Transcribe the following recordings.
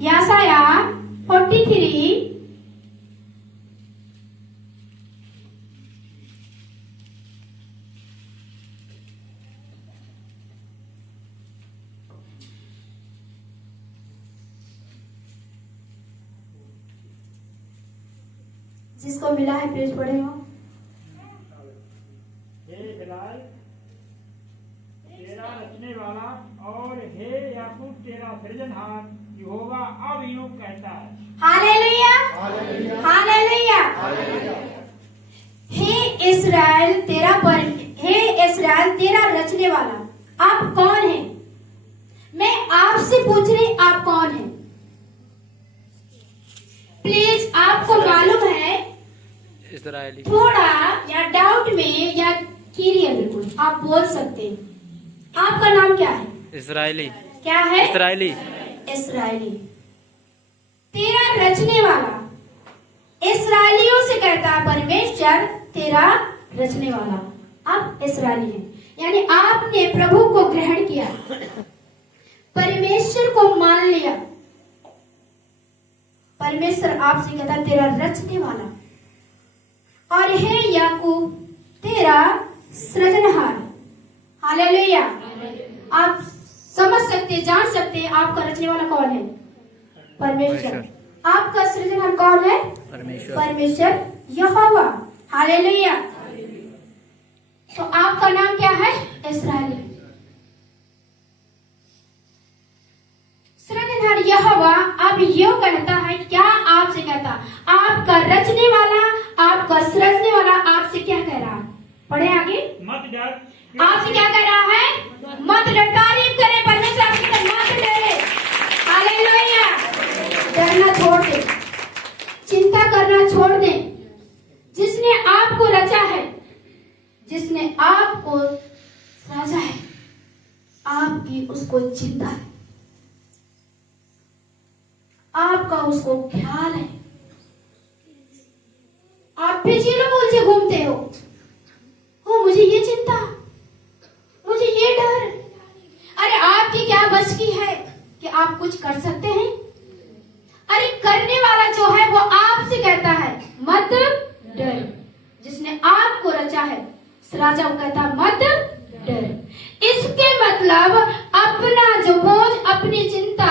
यशाया 43 जिसको मिला है पेज पढ़े हो। हे बिलाल तेरा रचने वाला और हे याकूब तेरा सृजनहार यहोवा अब यूं कहता है। Hallelujah hallelujah. हे इस्राएल तेरा रचने वाला आप कौन है? मैं आपसे पूछ रही आप कौन है? प्लीज आपको मालूम है इस्राएली थोड़ा या डाउट में या क्लियर बिल्कुल आप बोल सकते हैं। आपका नाम क्या है? इस्राएली क्या है? इस्राएली इस्राएली। तेरा रचने वाला इस्राएलियों से कहता है परमेश्वर तेरा रचने वाला आप इस्राएली हैं, यानी आपने प्रभु को ग्रहण किया, परमेश्वर को मान लिया। परमेश्वर आपसे कहता है तेरा रचने वाला, और हे याकूब तेरा सृजनहार। हालेलुया। आप समझ सकते जान सकते आपका रचने वाला कौन है? परमेश्वर। आपका सृजनहार कौन है? परमेश्वर यहोवा। हालेलुया। तो आपका नाम क्या है? इस्राएली। सृजनहार यहोवा अब यो कहता है, क्या आपसे कहता? आपका रचने वाला, आपका सृजने वाला आपसे क्या कह रहा है? पढ़े आगे। मत डर। आपसे क्या कह रहा है? मत डर। तारीफ करें परमेश्वर आपकी तरफ, मत डरे। हालेलुया। डरना छोड़ दे, चिंता करना छोड़ दे। जिसने आपको रचा है, जिसने आपको सजा है, आपकी उसको चिंता है, आपका उसको ख्याल है। आप फिजिलो उलझे घूमते हो, मुझे ये चिंता, मुझे ये डर। अरे आपकी क्या बस की है कि आप कुछ कर सकते हैं? अरे करने वाला जो है वो आपसे कहता है मत डर। जिसने आपको रचा है, राजा को कहता है मत डर। इसके मतलब अपना जो बोझ, अपनी चिंता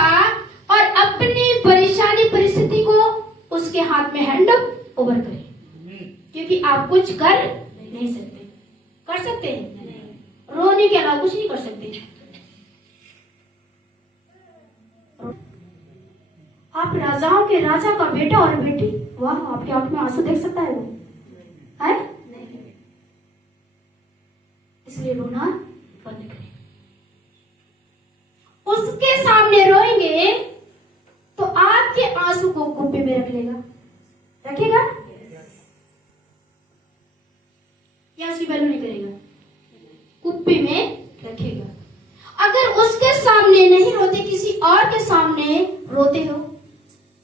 और अपनी परेशानी परिस्थिति को उसके हाथ में हैंड ओवर करें, क्योंकि आप कुछ कर नहीं सकते। कर सकते हैं? रोने के अलावा कुछ नहीं कर सकते। आप राजाओं के राजा का बेटा और बेटी, वाह, आपके आंख में आंसू देख सकता है वो है? इसलिए रोना बंद करें। उसके सामने रोएंगे तो आपके आंसू को कुप्पे में रख लेगा, रखेगा या उसकी वैल्यू नहीं करेगा? कुप्पे में रखेगा। अगर उसके सामने नहीं रोते, किसी और के सामने रोते हो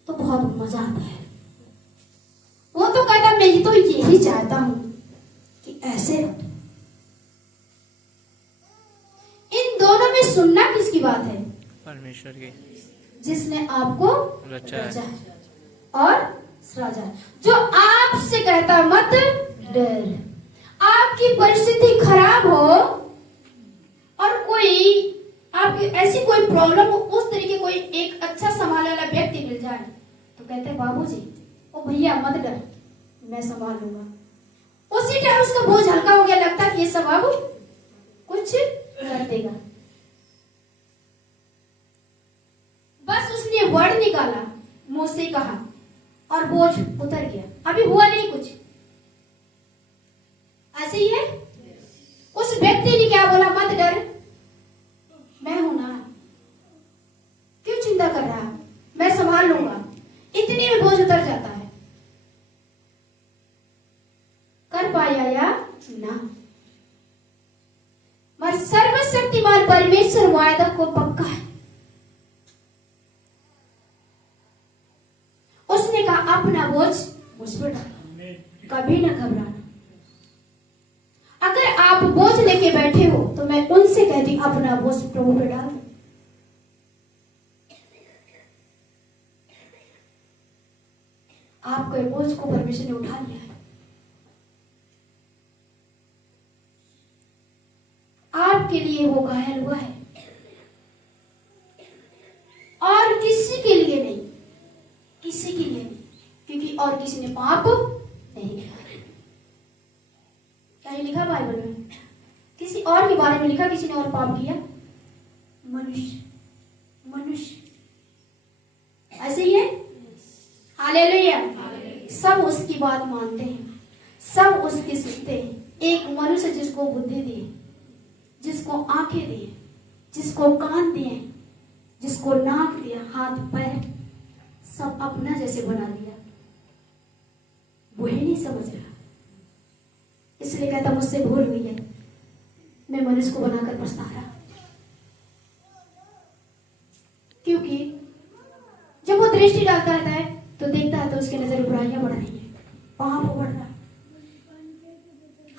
तो बहुत मजा आता है। वो तो कहता मैं तो यही चाहता हूं कि ऐसे रो। इन दोनों में सुनना किसकी बात है? परमेश्वर की, जिसने आपको रचा है और सृजा है। जो आपसे कहता मत डर। आपकी परिस्थिति खराब हो और कोई आपकी ऐसी कोई प्रॉब्लम हो, उस तरीके कोई एक अच्छा संभालने वाला व्यक्ति मिल जाए तो कहते हैं बाबूजी, ओ भैया मत डर, मैं संभाल लूंगा। उसी टाइम उसका बोझ हल्का हो गया, लगता है ये सब बाबू कुछ कर देगा। बस उसने वर्ड निकाला, मुंह से कहा और बोझ उतर गया। अभी हुआ नहीं कुछ। ऐसे ही है। उस व्यक्ति ने क्या बोला? मत डर, मैं हूं ना, क्यों चिंता कर रहा है, मैं संभाल लूंगा। इतने में बोझ उतर जाता है। कर पाया या ना? मगर सर्वशक्तिमान परमेश्वर वायदा को पक्का है। उसने कहा अपना बोझ मुझ पर डालो, कभी ना घबराना। अगर आप बोझ लेके बैठे हो तो मैं उनसे कहती अपना बोझ प्रभु पे डाल दो। आपके बोझ को परमेश्वर ने उठा लिया है। आपके लिए वो घायल हुआ है और किसी के लिए नहीं, किसी के लिए नहीं, क्योंकि और किसी ने पाप नहीं किया। क्या ये लिखा बाइबल में? किसी और के बारे में लिखा किसी ने और पाप किया? मनुष्य, मनुष्य ऐसे ही है। हालेलुया। सब उसकी बात मानते हैं, सब उसकी सुनते हैं। एक मनुष्य जिसको बुद्धि दी, जिसको आंखें दी, जिसको कान दिए, जिसको नाक दिया, हाथ पैर सब अपना जैसे बना दिया, वही नहीं समझ रहा। इसलिए कहता मुझसे भूल हुई है, मैं मनुष्य को बनाकर पछता रहा। क्योंकि जब वो दृष्टि डालता रहता है तो देखता है तो उसकी नजर बुराइयां बढ़ रही है, पाप बढ़ रहा।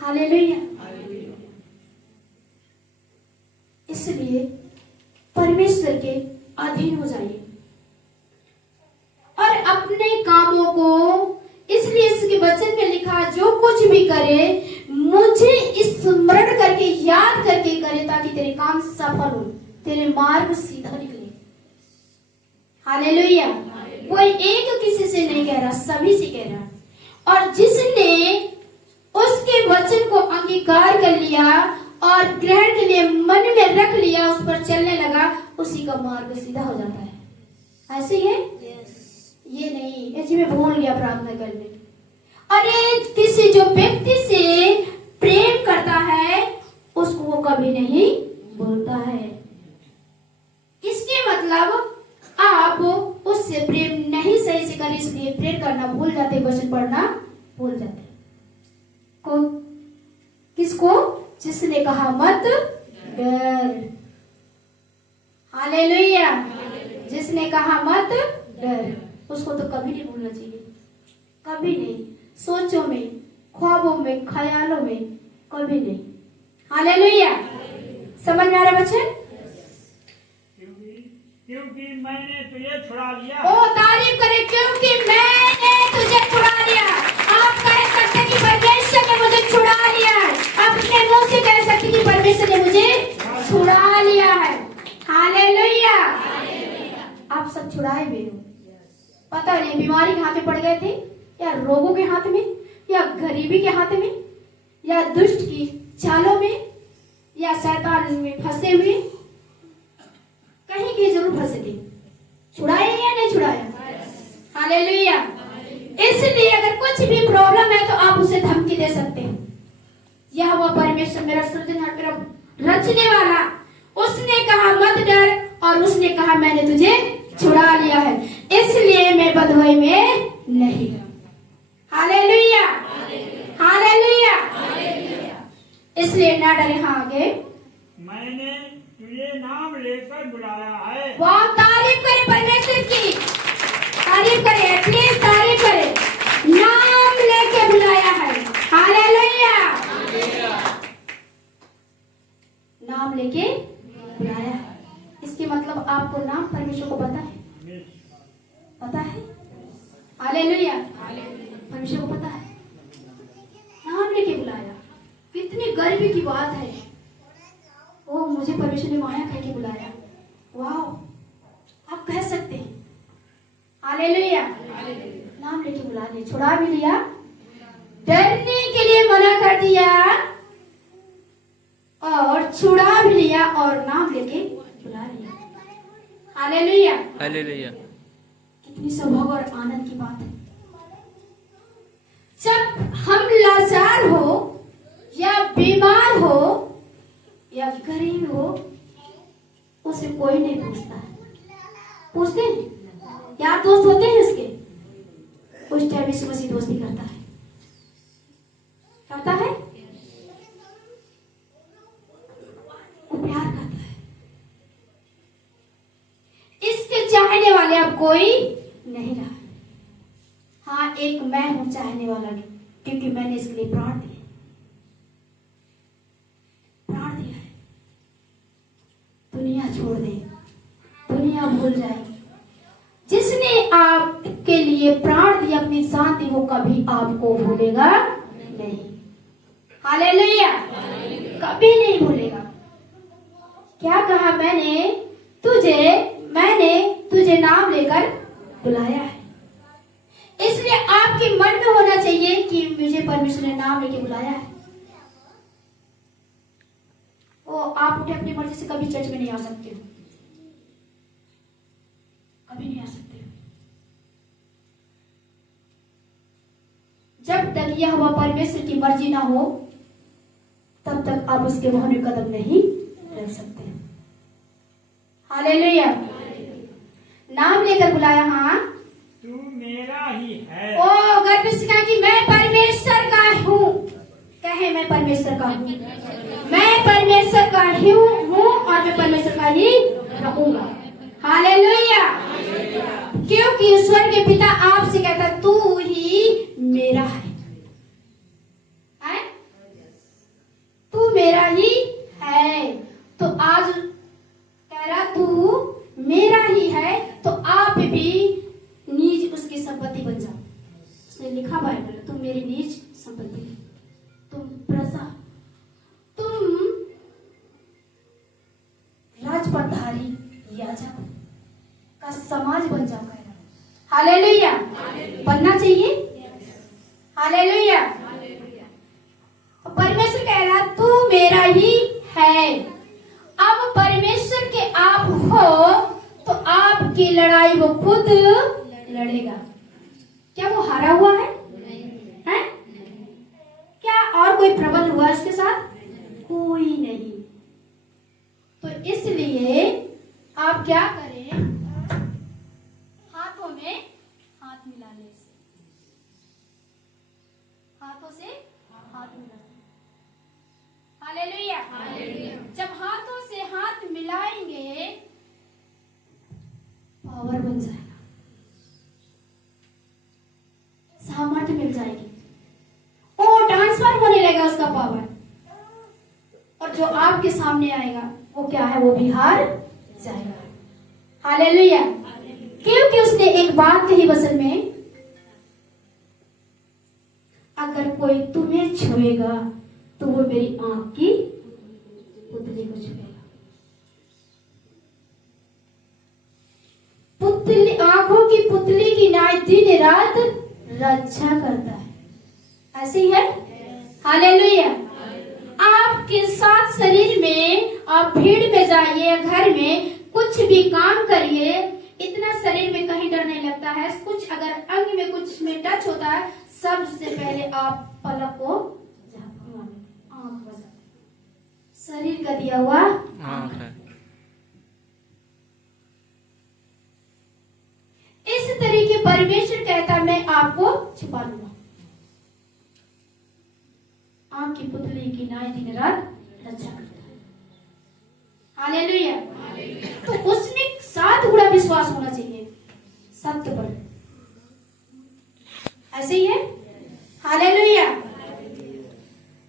हालेलुया। इसलिए परमेश्वर के अधीन हो जाइए और अपने कामों को, इसलिए इसके वचन में लिखा जो कुछ भी करे मुझे स्मरण करके याद करके करे, ताकि तेरे काम सफल हो, तेरे मार्ग सीधा निकले। हालेलुया। कोई एक किसी से नहीं कह रहा, सभी से कह रहा। और जिसने उसके वचन को अंगीकार कर लिया और ग्रहण के लिए मन में रख लिया, उस पर चलने लगा, उसी का मार्ग सीधा हो जाता है। ऐसे ही है। ये नहीं ऐसे में भूल गया प्रार्थना करने। अरे किसी जो व्यक्ति से प्रेम करता है उसको वो कभी नहीं भूलता है। इसके मतलब आप उससे प्रेम नहीं सही से करें, इसलिए प्रेम करना भूल जाते, वचन पढ़ना भूल जाते। कौन? किसको? जिसने कहा मत डर। हालेलुया। जिसने कहा मत डर, उसको तो कभी नहीं भूलना चाहिए, कभी नहीं। सोचों में, ख्वाबों में, ख्यालों में कभी नहीं। हालेलुया। समझ में आ रहा बच्चे? क्योंकि मैंने तुझे छुड़ा लिया। ओ तारीफ करे, क्योंकि मैंने तुझे छुड़ा लिया। आप कह सकते कि परमेश्वर ने मुझे छुड़ा लिया है, अपने मुंह से कह सकते कि परमेश्वर ने मुझे छुड़ा लिया है। हालेलुया। आप सब छुड़ाए हुए हो। पता नहीं बीमारी के हाथ में पड़ गए थे, या रोगों के हाथ में, या गरीबी के हाथ में, या दुष्ट की चालों में, या शैतान में फंसे हुए, कहीं कहीं जरूर फंसे थे। छुड़ाया या नहीं छुड़ाया? हालेलुया। इसलिए अगर कुछ भी प्रॉब्लम है तो आप उसे धमकी दे सकते हैं। यह हुआ परमेश्वर मेरा सृजनहार, मेरा रचने वाला, उसने कहा मत डर, और उसने कहा मैंने तुझे छुड़ा लिया है, इसलिए मैं बदवाई में नहीं। हालेलुया। हालेलुया। इसलिए ना डरे। हाँ आगे। मैंने तुझे नाम लेकर बुलाया है। वाह, तारीफ करें परमेश्वर की, तारीफ करें, प्लीज तारीफ करें। नाम लेके बुलाया है। हालेलुया। नाम लेके बुलाया है, इसके मतलब आपको नाम परमेश्वर को पता है, पता है। हालेलुया। परमेश्वर को पता है, नाम लेके बुलाया। कितनी गर्व की बात है। ओ मुझे परमेश्वर ने माया कह के बुलाया। वाह, आप कह सकते हैं। हालेलुया। नाम लेके बुला लिया, छुड़ा भी लिया, डरने के लिए मना कर दिया, और छुड़ा भी लिया, और नाम लेके बुला लिया। हालेलुया। हालेलुया। कितनी सौभाग्य और आनंद की बात है। जब हम लाचार हो, या बीमार हो, या गरीब हो, उसे कोई नहीं पूछता है। पूछते हैं? यार दोस्त होते हैं उसके? उस टाइम यीशु मसीह दोस्ती करता है, करता है, वो प्यार करता है। इसके चाहने वाले अब कोई नहीं रहा। हाँ, एक मैं हूं चाहने वाला, नहीं, क्योंकि मैंने इसके लिए प्राण दिया, प्राण दिया है। दुनिया छोड़ दे, दुनिया भूल जाए। जिसने आपके लिए प्राण दिया अपनी शांति वो कभी आपको भूलेगा नहीं। हालेलुया, कभी नहीं भूलेगा। क्या कहा, मैंने तुझे नाम लेकर बुलाया है। इसलिए आपके मन में होना चाहिए कि मुझे परमेश्वर ने नाम लेके बुलाया है। ओ, आप उठे अपनी मर्जी से कभी चर्च में नहीं आ सकते हो, कभी नहीं आ सकते हो। जब तक यह हुआ परमेश्वर की मर्जी ना हो तब तक आप उसके वहां में कदम नहीं रख सकते। हालेलुया, नाम लेकर बुलाया। हाँ, तू मेरा ही है। ओ, गर्व से कहा कि मैं परमेश्वर का हूँ। कहे, मैं परमेश्वर का हूँ, मैं परमेश्वर का ही हूँ और मैं परमेश्वर का ही रहूंगा। हालेलुया, क्योंकि स्वर्ग के पिता आपसे कहता तू ही मेरा है, तू मेरा ही है। तो आज कह रहा तू मेरा ही है, तो आप भी निज उसकी संपत्ति बन जाओ। उसने लिखा बाइबल, तुम मेरी निज संपत्ति, तुम प्रजा, तुम राजपटधारी याजक का समाज बन जाओ। कह रहा, हालेलुया, बनना चाहिए। हालेलुया, परमेश्वर कह रहा तू मेरा ही है। अब परमेश्वर के आप हो तो आपकी लड़ाई वो खुद लड़ेगा। क्या वो हारा हुआ है? हैं? क्या और कोई प्रबल हुआ इसके साथ? कोई नहीं। तो इसलिए आप क्या करें, हाथों में हाथ मिला ले, हाथों से हाथ मिला। हालेलुया, जब हाथों से हाथ मिलाएंगे पावर बन जाएगा, सामर्थ्य मिल जाएगी, वो ट्रांसफर होने लगेगा उसका पावर। और जो आपके सामने आएगा वो क्या है, वो भी हार जाएगा। हालेलुया, क्योंकि उसने एक बात कही वचन में, अगर कोई तुम्हें छुएगा तो वो मेरी आंख की पुतली को छुएगा। पुतली, आंखों की पुतली की नाई दिन रात रक्षा करता है। ऐसे ही है। हालेलुया, आपके साथ शरीर में आप भीड़ में जाइए, घर में कुछ भी काम करिए, इतना शरीर में कहीं डर नहीं लगता है। कुछ अगर अंग में कुछ में टच होता है, सबसे पहले आप पलक को शरीर का दिया हुआ आंख है। इस तरीके परमेश्वर कहता मैं आपको छिपा लूंगा। आंख की पुतली की नाई दिन रात रक्षा करता है। हालेलुया, तो उसमें 7 गुना विश्वास होना चाहिए सत्य पर। ऐसे ही है। हालेलुया,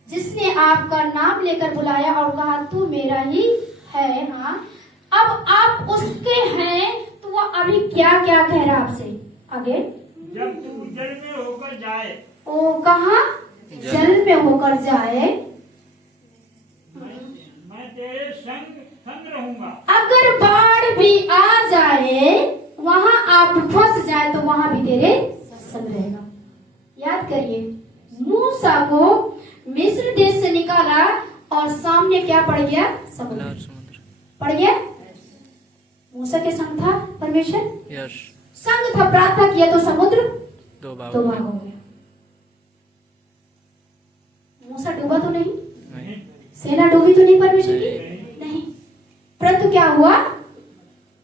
जिसने आपका नाम लेकर बुलाया और कहा तू मेरा ही है। हाँ, अब आप उसके हैं तो वो अभी क्या क्या कह रहा आपसे आगे, जब तू जल में होकर जाए। ओ, कहा जल में होकर जाए, मैं तेरे संग रहूंगा। अगर बाढ़ भी आ जाए, वहां आप फंस जाए तो वहां भी तेरे संग रहेगा। याद करिए, मूसा को मिस्र देश से निकाला और सामने क्या पड़ गया, समुद्र पड़ गया। मूसा के संग था परमेश्वर, संग था, प्रार्थना किया तो समुद्र 2 भाग हो गया। मूसा डूबा तो नहीं, सेना डूबी तो नहीं परमेश्वर की, नहीं, परंतु क्या हुआ,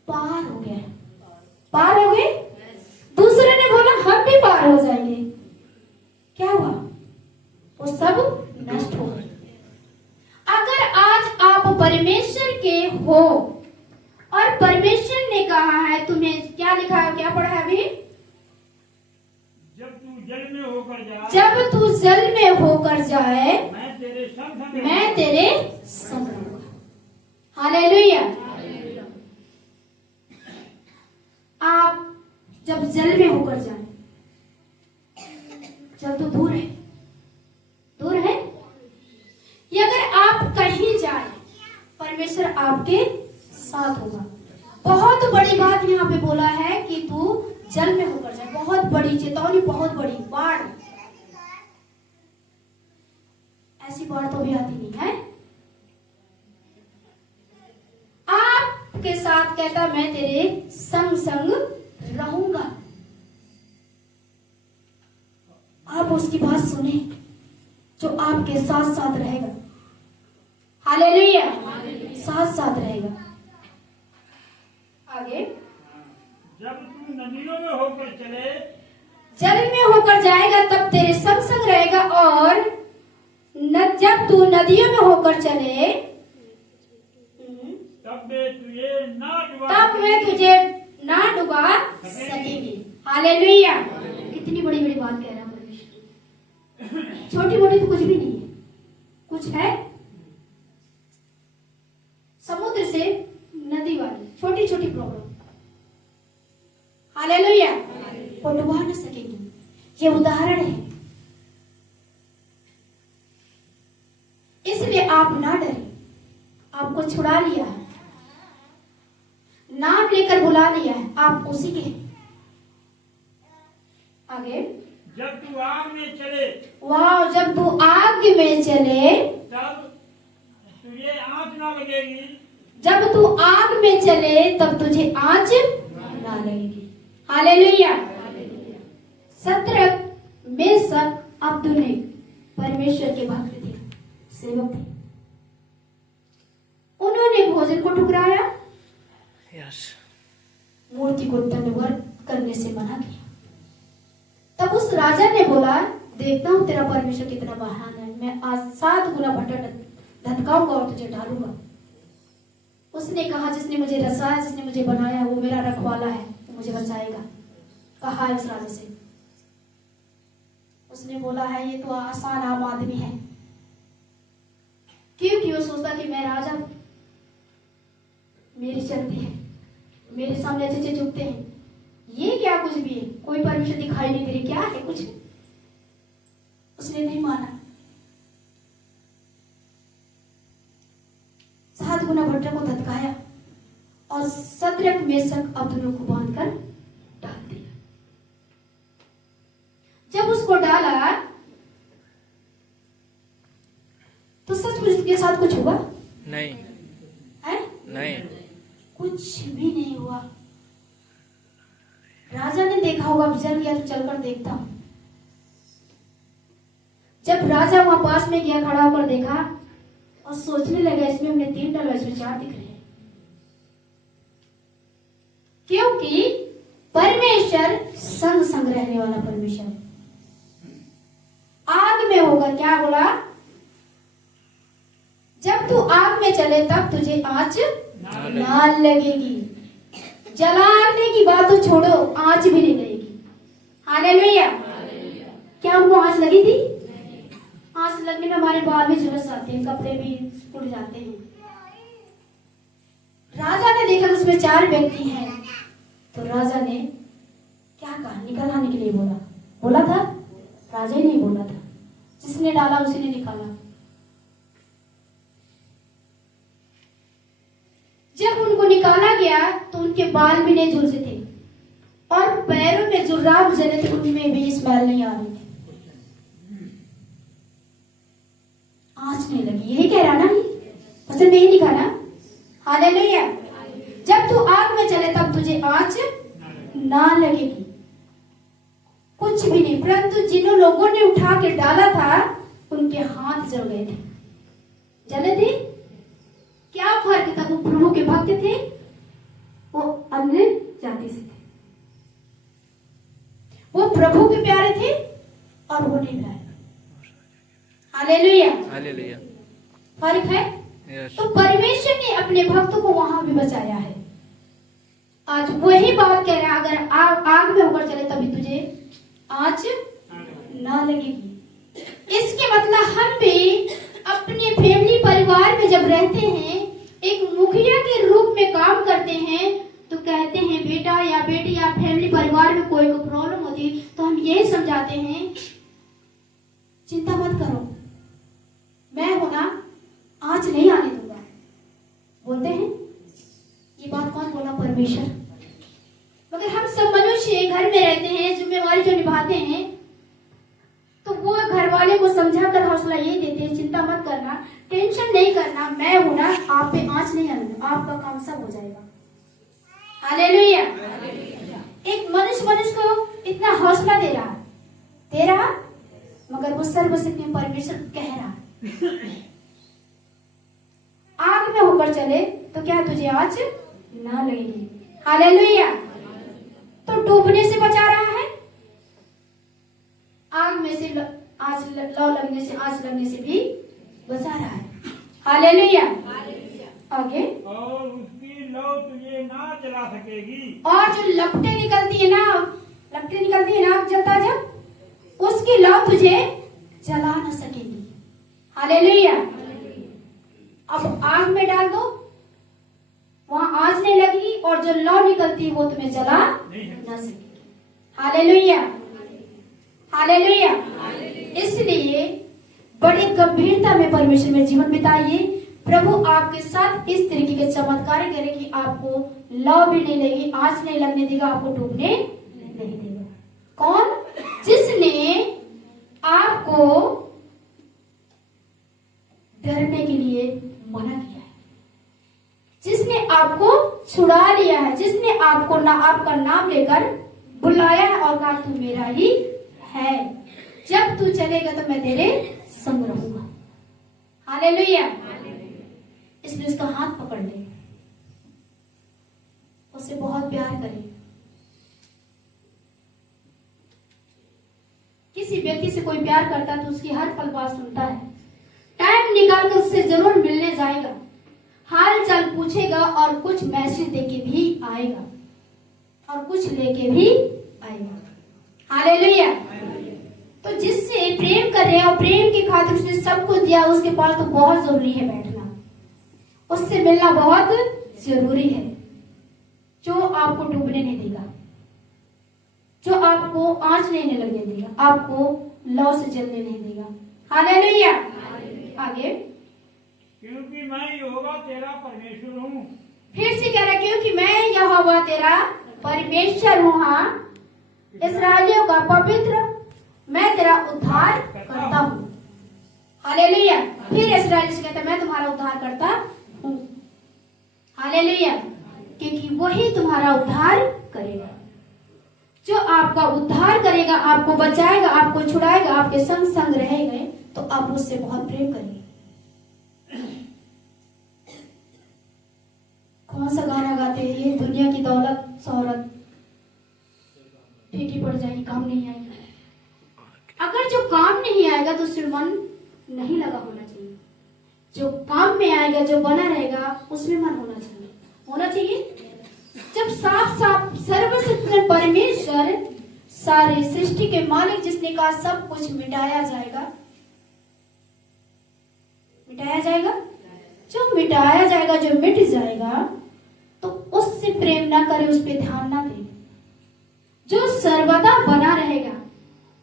पार हो गया, पार हो गए। दूसरे ने बोला हम भी पार हो जाएंगे, क्या हुआ, वो सब नष्ट हो गए। अगर आज आप परमेश्वर के हो और परमेश्वर ने कहा है, तुम्हें क्या लिखा है, क्या पढ़ा है अभी, जब तू जल में होकर जाए, जब तू जल में होकर जाए मैं तेरे संग रहूंगा। हालेलुया, आप जब जल में होकर जाए, जब तो दूर है, दूर है। ये अगर आप कहीं जाए, परमेश्वर आपके साथ होगा। बहुत बड़ी बात यहाँ पे बोला है कि तू जल में होकर जाए। बहुत बड़ी चेतावनी, बहुत बड़ी बाढ़। ऐसी बाढ़ तो भी आती नहीं है। आपके साथ कहता मैं तेरे संग संग रहूंगा। आप उसकी बात सुने जो आपके साथ साथ रहेगा। हालेलुया, साथ साथ रहेगा। आगे, जब तू नदियों में होकर चले, जल में होकर जाएगा तब तेरे संग संग रहेगा। और जब तू नदियों में होकर चले तब वे तुझे ना डुबा तब वे तुझे ना डुबा सकेंगे। हालेलुया, कितनी बड़ी बड़ी बात कह रहा है परमेश्वर। छोटी मोटी तो कुछ भी नहीं है, कुछ है। समुद्र से नदी वाली छोटी छोटी प्रॉब्लम, हालेलुया, वो डुबा न सकेगी। ये उदाहरण है। इसलिए आप ना डरे। आपको छुड़ा लिया है, नाम लेकर बुला लिया है, आप उसी के हैं। आगे, जब तू आग में चले, वाह, जब तू आग में चले तब तुझे आंच ना लगेगी। जब तू आग में चले तब तुझे आंच ना लगेगी। हालेलुया। शद्रक, मेशक, अबेदनगो परमेश्वर के भक्त थे, सेवक थे। उन्होंने भोजन को ठुकराया, यस, मूर्ति को धन्यवाद करने से मना किया। तब उस राजा ने बोला, देखता हूं तेरा परमेश्वर कितना महान है, मैं आज 7 गुना भट्टा धधकाऊंगा और तुझे डालूंगा। उसने कहा, जिसने मुझे रचाया, जिसने मुझे बनाया, वो मेरा रखवाला है, वो मुझे बचाएगा। कहा है उस राजा से। उसने बोला है, ये तो आसान आम आदमी है। क्योंकि वो सोचता कि मैं राजा हूं, मेरी चलती है, मेरे सामने अच्छे झुकते हैं, ये क्या कुछ भी है, कोई परमेश्वर दिखाई नहीं दे रही, क्या है कुछ। उसने नहीं माना। 7 गुना भट्टा को धधकाया और शद्रक, मेशक, अबेदनगो को बांधकर डाल दिया। जब उसको डाला तो सचमुच उसके साथ कुछ हुआ? नहीं है? नहीं, कुछ भी नहीं हुआ। राजा ने देखा होगा, अब जल गया तो चलकर देखता हूं। जब राजा वहां पास में गया, खड़ा होकर देखा और सोचने लगा, इसमें हमने 3 डाला, इसमें 4 दिख रहे हैं। क्योंकि परमेश्वर संग संग रहने वाला परमेश्वर है। आग में होगा, क्या बोला? जब तू आग में चले तब तुझे आंच ना लगेगी। जलाने की बात तो छोड़ो, आंच भी नहीं लगेगी। हालेलुया। क्या उनको आंच लगी थी? आंच लगने में हमारे बाल भी झुलस जाते हैं, कपड़े भी उड़ जाते हैं। राजा ने देखा उसमें 4 व्यक्ति हैं, तो राजा ने क्या कहा? निकल आने के लिए बोला था? राजा ही नहीं बोला था, जिसने डाला उसी ने निकाला। जब उनको निकाला गया तो उनके बाल भी नहीं झुलसे थे और पैरों में जुर्राब जले थे, उनमें भी स्मेल नहीं आ रही थी, आंच नहीं लगी। यही कह रहा ना, फसल में ही लिखा ना। हालेलुया। जब तू आग में चले तब तुझे आंच ना लगेगी, कुछ भी नहीं। परंतु जिन लोगों ने उठा के डाला था उनके हाथ जल गए थे, जले थे। क्या फर्क था? वो प्रभु के भक्त थे, वो अन्य जाति से थे। वो प्रभु के प्यारे थे और वो नहीं प्यारे। हालेलुया। हालेलुया। फर्क है। यस, तो परमेश्वर ने अपने भक्त को वहां भी बचाया है। आज वही बात कह रहा है, अगर आग में होकर चले तभी तुझे आंच ना लगेगी। इसके मतलब हम भी अपने फैमिली परिवार में जब रहते हैं, एक मुखिया के रूप में काम करते हैं, तो कहते हैं बेटा या बेटी या फैमिली परिवार में कोई प्रॉब्लम होती है तो हम यही समझाते हैं चिंता मत करो, मैं हूं ना, आज नहीं आने दूंगा। बोलते हैं ये बात कौन बोला? परमेश्वर। मगर हम सब मनुष्य घर में रहते हैं, जिम्मेवारी जो निभाते हैं, तो वो घर वाले को समझाकर हौसला ये देते हैं, चिंता मत करना, टेंशन नहीं करना, मैं हूं ना, आप पे आंच नहीं आने दूंगा, आपका काम सब हो जाएगा। हालेलुया। एक मनुष्य को इतना हौसला दे रहा, मगर वो सर्वशक्ति परमेश्वर कह रहा आग में होकर चले तो क्या तुझे आँच ना लगेगी। हालेलुया। तो डूबने से बचा रहा है, आग में से आँच लगने से भी बचा रहा है। हालेलुया। आगे, और उसकी लौ तुझे ना जला सकेगी। और जो लपटें निकलती है ना, आग जलता जब, उसकी लौ तुझे जला न सकेगी। हालेलुया। अब आग में डाल दो, वहां आग नहीं लगेगी, और जो लौ निकलती है वो तुम्हें जला न सकेगी। हालेलुया। हालेलुया। इसलिए बड़ी गंभीरता में परमेश्वर में जीवन बिताइए। प्रभु आपके साथ इस तरीके के चमत्कार करे कि आपको लौ भी नहीं लगेगी, आँच नहीं लगने देगा, आपको डूबने नहीं देगा। कौन? जिसने आपको डरने के लिए मना किया है, जिसने आपको छुड़ा लिया है, जिसने आपको आपका नाम लेकर बुलाया है और कहा तू मेरा ही है, जब तू चलेगा तो मैं तेरे संग रहूंगा। हालेलुया। इसलिए उसका हाथ पकड़ ले, उससे बहुत प्यार करें। किसी व्यक्ति से कोई प्यार करता है तो उसकी हर पल बात सुनता है, टाइम निकाल कर उससे जरूर मिलने जाएगा, हाल चाल पूछेगा, और कुछ मैसेज देके भी आएगा, और कुछ लेके भी आएगा। हालेलुया। तो जिससे प्रेम कर रहे हैं और प्रेम की खातिर उसने सब कुछ दिया, उसके पास तो बहुत जरूरी है बैठना, उससे मिलना बहुत जरूरी है, जो आपको डूबने नहीं देगा, जो आपको आँच नहीं लगने देगा, आपको लौ से जलने नहीं देगा। हालेलुया। आगे, क्योंकि मैं यहोवा तेरा परमेश्वर हूँ। फिर से कह रहा, क्योंकि मैं यहोवा तेरा परमेश्वर हूँ। हाँ, इस्राएलियों का पवित्र, मैं तेरा उद्धार करता हूँ। हालेलुया। फिर इस्राएल से कहता मैं तुम्हारा उद्धार करता हूँ। हालेलुया। क्योंकि वही तुम्हारा उद्धार करेगा, जो आपका उद्धार करेगा, आपको बचाएगा, आपको छुड़ाएगा, आपके संग संग रहेंगे, तो आप उससे बहुत प्रेम करेंगे। कौन सा गाना गाते हैं? ये दुनिया की दौलत शोहरत फीकी पड़ जाएगी, काम नहीं आएगा। अगर जो काम नहीं आएगा तो उसमें मन नहीं लगा होना चाहिए, जो काम में आएगा, जो बना रहेगा, उसमें मन होना चाहिए। जब साफ साफ सर्वशक्ति परमेश्वर, सारे सृष्टि के मालिक, जिसने कहा सब कुछ मिटाया जाएगा, जो मिटाया जाएगा, जो मिट जाएगा, तो उससे प्रेम ना करे, उस पे ध्यान ना दे। जो सर्वदा बना रहेगा,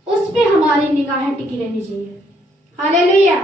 उस पे हमारी निगाहें टिकी रहनी चाहिए। हालेलुया।